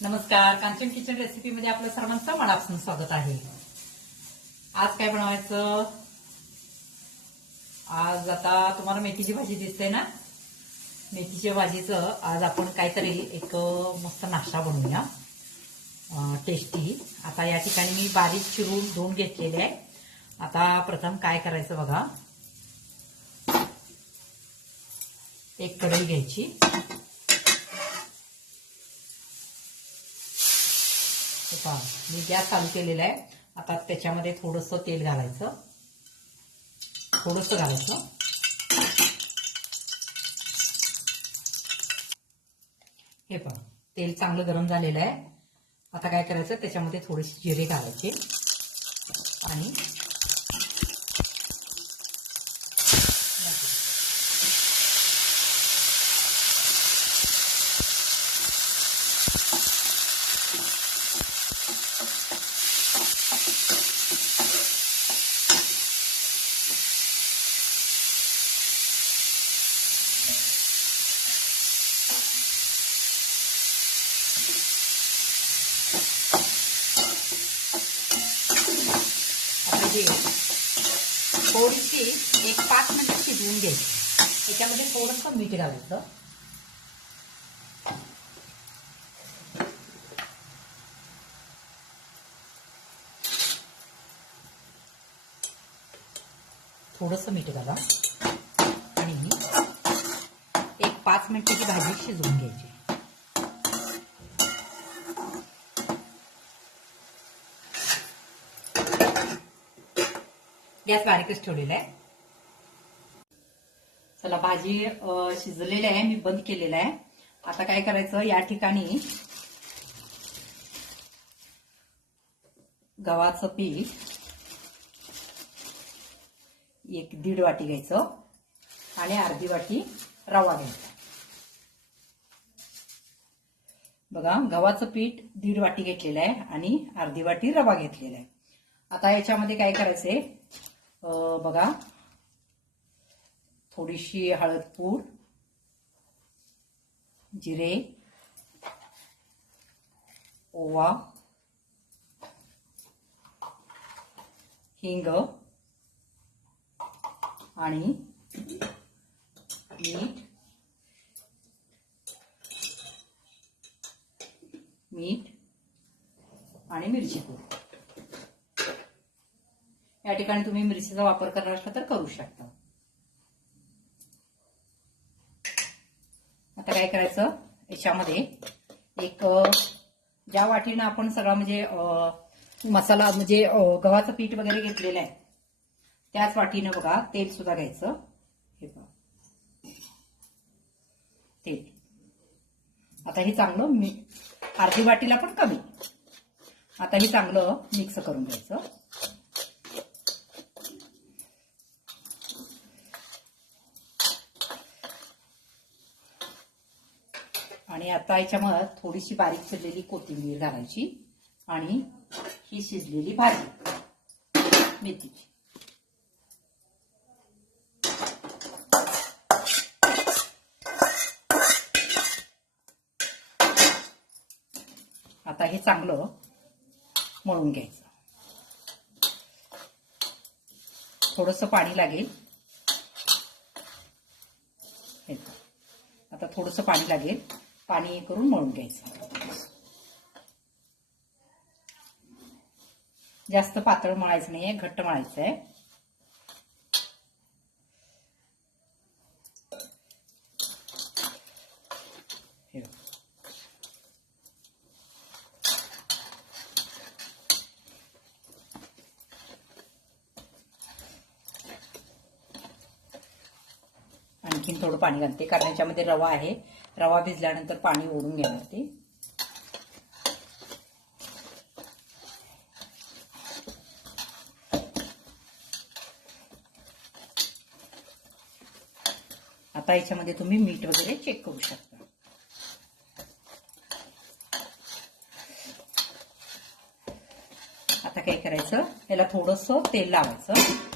नमस्कार, Kanchan kitchen recipe मध्ये आपलं सर्वांचं मनापासून स्वागत आहे. आज काय बनवायचं? आज आता तुम्हाला मेथीची भाजी दिसते ना, मेथीच्या भाजीचं आज आपण काहीतरी एक मस्त नाश्ता बनवूया, टेस्टी. आता या ठिकाणी मी बारीक चिरून धुवून घेतलेले आहे. आता प्रथम काय करायचं बघा, एक कढई घ्यायची. मी गॅस चालू केलेला आहे. आता त्याच्यामध्ये थोडंसं तेल घालायचं, हे पहा, तेल चांगलं गरम झालेलं आहे. आता काय करायचं, त्याच्यामध्ये थोडेसे जिरे घालायचे आणि थोडीशी एक 5 मिनिटं शिजवून घ्यायची. त्याच्यामध्ये थोडंसं मीठ घालायचं, थोडंसं मीठ घाला आणि एक 5 मिनिटाची भाजी शिजवून घ्यायची. गॅस बारीकच ठेवलेला आहे. चला, भाजी शिजलेली आहे, मी बंद केलेला आहे. आता काय करायचं, या ठिकाणी गव्हाचं पीठ 1-1.5 वाटी घ्यायचं आणि अर्धी वाटी रवा घ्यायचा. बघा, गव्हाचं पीठ 1.5 वाटी घेतलेलं आहे आणि अर्धी वाटी रवा घेतलेला आहे. आता याच्यामध्ये काय करायचंय बघा, थोडीशी हळद पूड, जिरे, ओवा, हिंग आणि मीठ आणि मिरची पूड. या ठिकाणी तुम्ही मिरचीचा वापर करणार असला तर करू शकता. आता काय करायचं, याच्यामध्ये एक ज्या वाटीनं आपण सगळा म्हणजे मसाला म्हणजे गव्हाचं पीठ वगैरे घेतलेलं आहे त्याच वाटीनं बघा तेल सुद्धा घ्यायचं. हे बघा तेल. आता हे चांगलं अर्धी वाटीला पण कमी. आता हे चांगलं मिक्स करून घ्यायचं. आणि आता याच्यामध्ये थोडीशी बारीक चिरलेली कोथिंबीर घालायची आणि ही शिजलेली भाजी मेथीची. आता हे चांगलं मळून घ्यायचं. थोडंसं पाणी लागेल. आता थोडंसं पाणी लागेल, पाणी करून मळून घ्यायचं. जास्त पातळ मळायचं नाहीये, घट्ट मळायचं आहे. आणखीन थोडं पाणी घालते कारण याच्यामध्ये रवा आहे. रवा भिजल्यानंतर पाणी ओढून घेणार ते. आता याच्यामध्ये तुम्ही मीठ वगैरे चेक करू शकता. आता काय करायचं, याला थोडंसं तेल लावायचं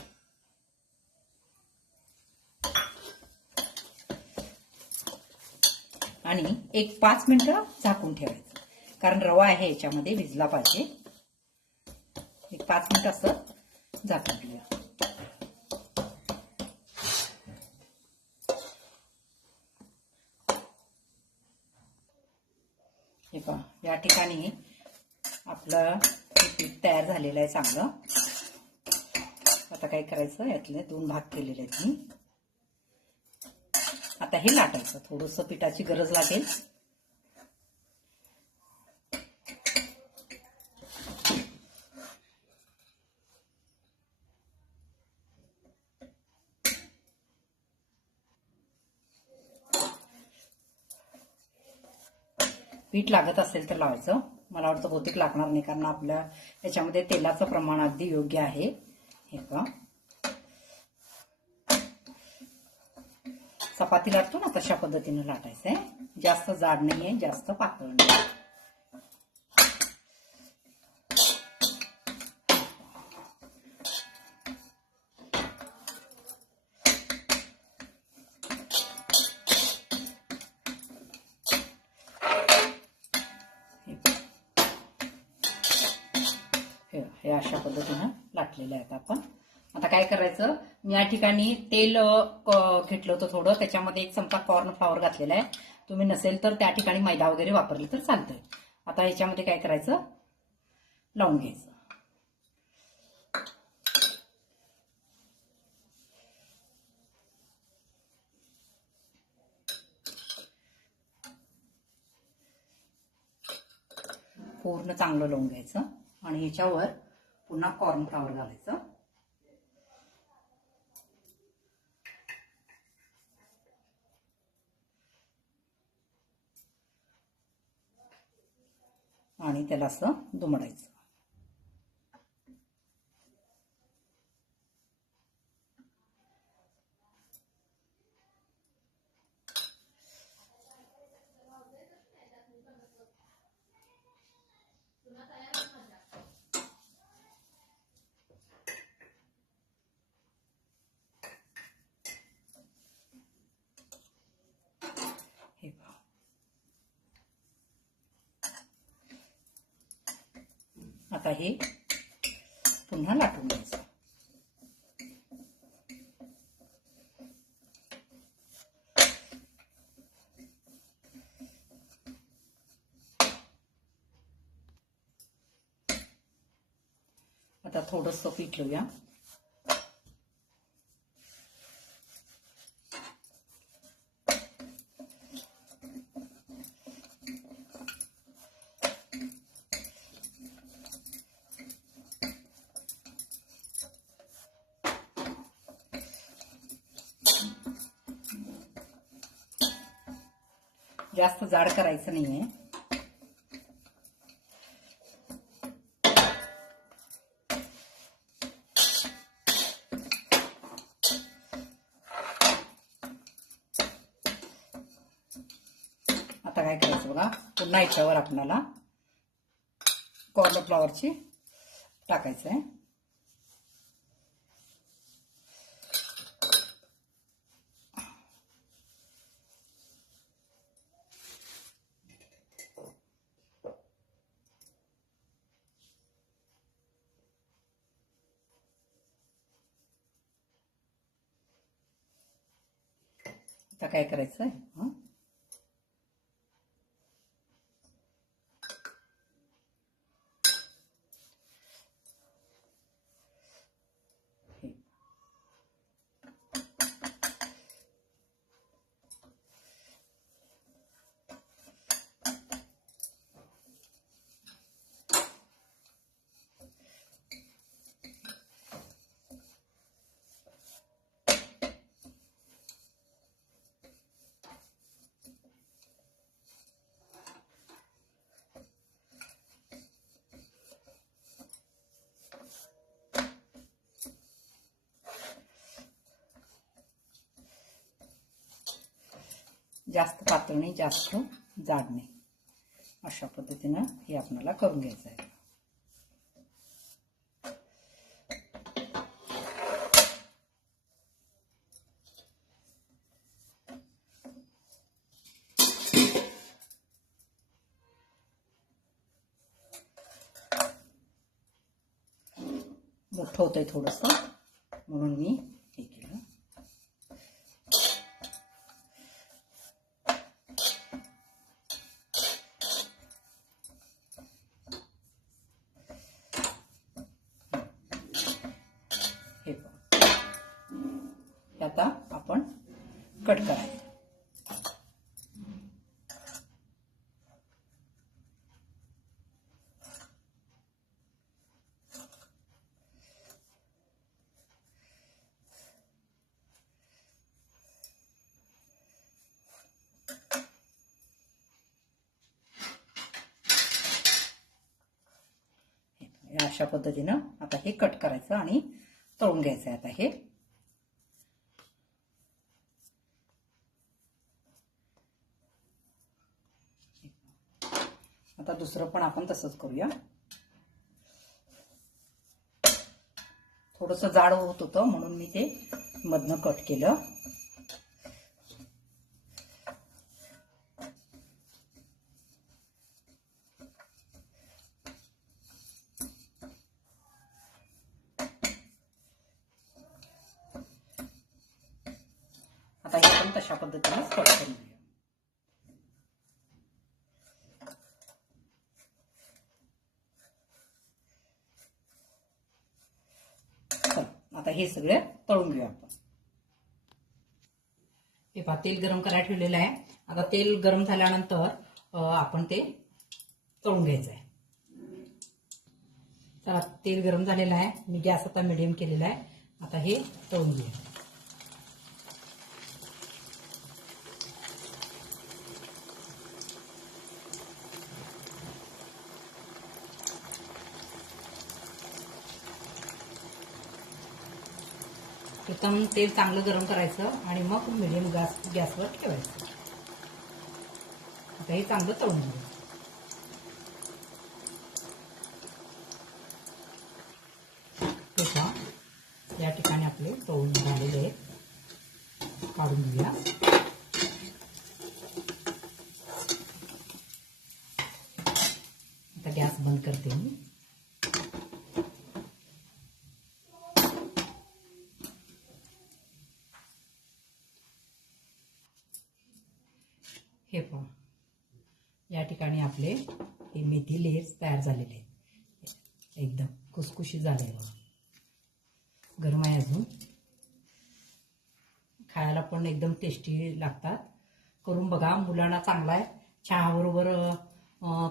आणि एक 5 मिनिटं झाकून ठेवायचं. कारण रवा आहे याच्यामध्ये, भिजला पाहिजे. एक 5 मिनिट असं झाकून घेऊया. हे पहा, या ठिकाणी आपलं पीठ तयार झालेलं आहे चांगलं. आता काय करायचं, यातले 2 भाग केलेले आहेत मी. आता हे लाटायचं. थोडंसं पिठाची गरज लागेल. पीठ लागत असेल तर लावायचं. मला वाटतं बहुतेक लागणार नाही, कारण आपल्या याच्यामध्ये तेलाचं प्रमाण अगदी योग्य आहे. हे पहा, चपाती लाटतो ना तशा पद्धतीने लाटायचंय. जास्त जाड नाहीये, जास्त पातळ नाही. हे अशा पद्धतीनं लाटलेले आहेत आपण. आता काय करायचं, मी या ठिकाणी तेल घेतलं होतं थोडं, त्याच्यामध्ये 1 चमचा कॉर्नफ्लॉवर घातलेला आहे. तुम्ही नसेल तर त्या ठिकाणी मैदा वगैरे वापरले तर चालतंय. आता याच्यामध्ये काय करायचं, लावून घ्यायचं. पूर्ण चांगलं लावून घ्यायचं आणि ह्याच्यावर पुन्हा कॉर्नफ्लॉवर घालायचं. आणि त्याला असं दुमडायचं. हे पहा, आता हे पुन्हा लाटून घ्यायचं. आता थोडंसं पीठ लावूया. जास्त जाड करायचं नाहीये. आता काय करायचं बघा, पुन्हा याच्यावर आपल्याला कॉर्नफ्लॉवरची टाकायचं आहे. आता काय करायचं आहे, जास्त पातळ नाही, जास्त जाड नाही. अशा पद्धतीनं हे आपल्याला करून घ्यायचं आहे. मोठं होतंय थोडंसं, म्हणून मी हे केलं. हे आता आपण कट करायचं. अशा पद्धतीनं आता हे कट करायचं आणि तळून घ्यायचं आहे. आता हे आता दुसरं पण आपण तसंच करूया. थोडंसं जाड होत होतं म्हणून मी ते मधनं कट केलं. आता हे पण तशा पद्धतीने कट करून घेऊया. आता हे सगळे तळून घेऊया आपण. हे पहा तेल गरम करायला ठेवलेलं आहे. आता तेल गरम झाल्यानंतर आपण ते तळून घ्यायचं आहे. तर तेल गरम झालेलं आहे. मी गॅस आता मिडियम केलेला आहे. आता हे तळून घेऊया. प्रथम तेल चांगलं गरम करायचं आणि मग मिडियम गॅसवर ठेवायचं. आता हे चांगलं तळून घ्यायचं. या ठिकाणी आपले तळून झालेले आहेत. काढून घेऊया. आता गॅस बंद करते मी. हे पहा या ठिकाणी आपले हे मेथी लेयर्स तयार झालेले आहेत. एकदम खुसखुशीत झाले आहे. गरम आहे अजून. खायला पण एकदम टेस्टी लागतात. करून बघा. मुलांना चांगला आहे. चहाबरोबर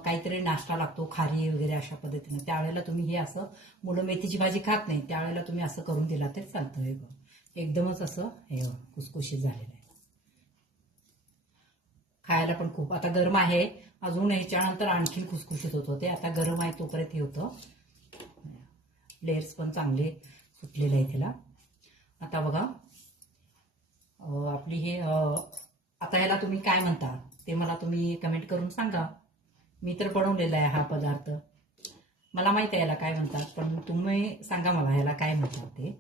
काहीतरी नाश्ता लागतो खारी वगैरे अशा पद्धतीने. त्यावेळेला तुम्ही हे असं, मुलं मेथीची भाजी खात नाही त्यावेळेला तुम्ही असं करून दिला तरी चालतं. हे एकदमच असं हे खुसखुशीत झालेलं आहे. खायला पण खूप. आता गरम आहे अजून, ह्याच्यानंतर आणखी खुसखुशीत होत होते. आता गरम आहे तोपर्यंत हे होतं. लेयर्स पण चांगले सुटलेले आहे त्याला. आता बघा आपली हे आता याला तुम्ही काय म्हणता ते मला तुम्ही कमेंट करून सांगा. मी तर बनवलेला आहे हा पदार्थ. मला माहिती आहे याला काय म्हणतात, पण तुम्ही सांगा मला याला काय म्हणतात ते.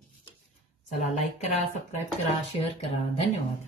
चला लाईक करा, सबस्क्राईब करा, शेअर करा. धन्यवाद.